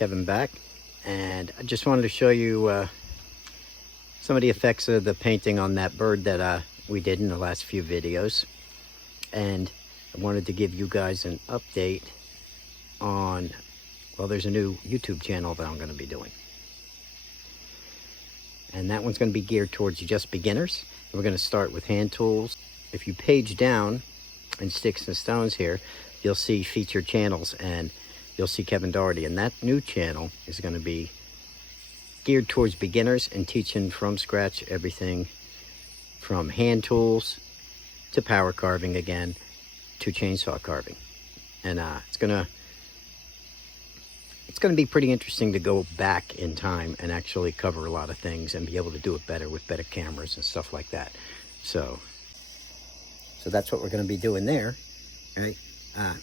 Kevin back, and I just wanted to show you some of the effects of the painting on that bird that we did in the last few videos. And I wanted to give you guys an update on, well, there's a new YouTube channel that I'm going to be doing. And that one's going to be geared towards just beginners. We're going to start with hand tools. If you page down in Sticks and Stones here, you'll see featured channels, and you'll see Kevin Doherty. And that new channel is going to be geared towards beginners and teaching from scratch everything from hand tools to power carving again to chainsaw carving. And it's gonna be pretty interesting to go back in time and actually cover a lot of things and be able to do it better with better cameras and stuff like that. So that's what we're going to be doing there. All right.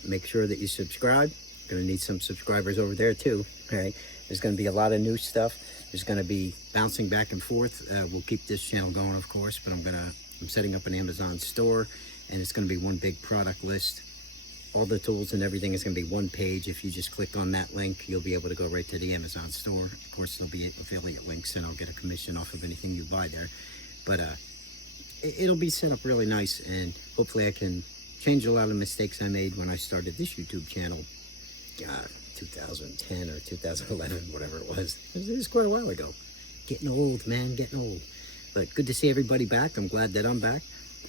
Make sure that you subscribe. Going to need some subscribers over there too. All right. There's going to be a lot of new stuff. There's going to be bouncing back and forth. We'll keep this channel going, of course, but I'm setting up an Amazon store, and it's going to be one big product list. All the tools and everything is going to be one page. If you just click on that link, you'll be able to go right to the Amazon store. Of course, there'll be affiliate links, and I'll get a commission off of anything you buy there. But it'll be set up really nice, and hopefully I can change a lot of mistakes I made when I started this YouTube channel. 2010 or 2011, whatever it was. It was quite a while ago. Getting old, man, getting old. But good to see everybody back. I'm glad that I'm back.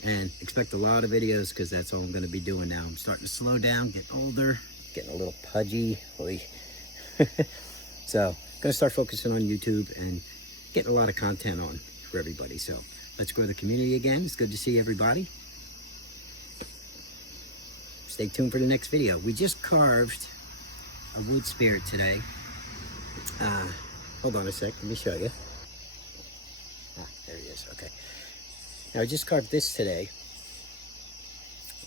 And expect a lot of videos, because that's all I'm going to be doing now. I'm starting to slow down, getting older, getting a little pudgy. So, going to start focusing on YouTube and getting a lot of content on for everybody. So, let's grow the community again. It's good to see everybody. Stay tuned for the next video. We just carved a wood spirit today. Hold on a sec, let me show you. There he is. Okay. Now I just carved this today.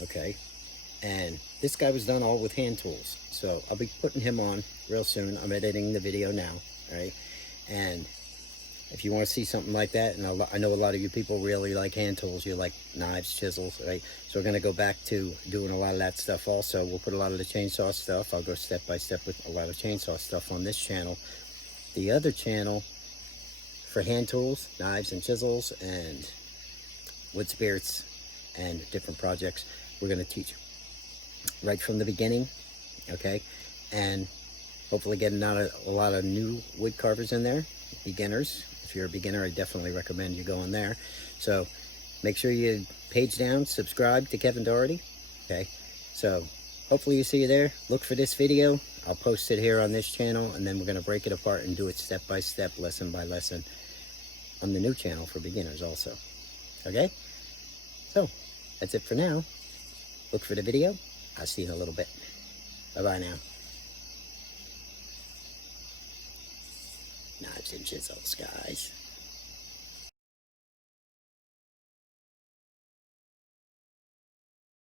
Okay. And this guy was done all with hand tools. So I'll be putting him on real soon. I'm editing the video now. All right. And if you want to see something like that, and I know a lot of you people really like hand tools. You like knives, chisels, right? So we're going to go back to doing a lot of that stuff also. We'll put a lot of the chainsaw stuff. I'll go step by step with a lot of chainsaw stuff on this channel. The other channel for hand tools, knives and chisels, and wood spirits, and different projects, we're going to teach right from the beginning, okay? And hopefully getting out a lot of new wood carvers in there, beginners. If you're a beginner, I definitely recommend you going there. So make sure you page down, subscribe to Kevin Doherty. Okay, so hopefully you see you there. Look for this video. I'll post it here on this channel, and then we're going to break it apart and do it step by step, lesson by lesson on the new channel for beginners also. Okay, so that's it for now. Look for the video. I'll see you in a little bit. Bye-bye now. Knives and chisels, guys.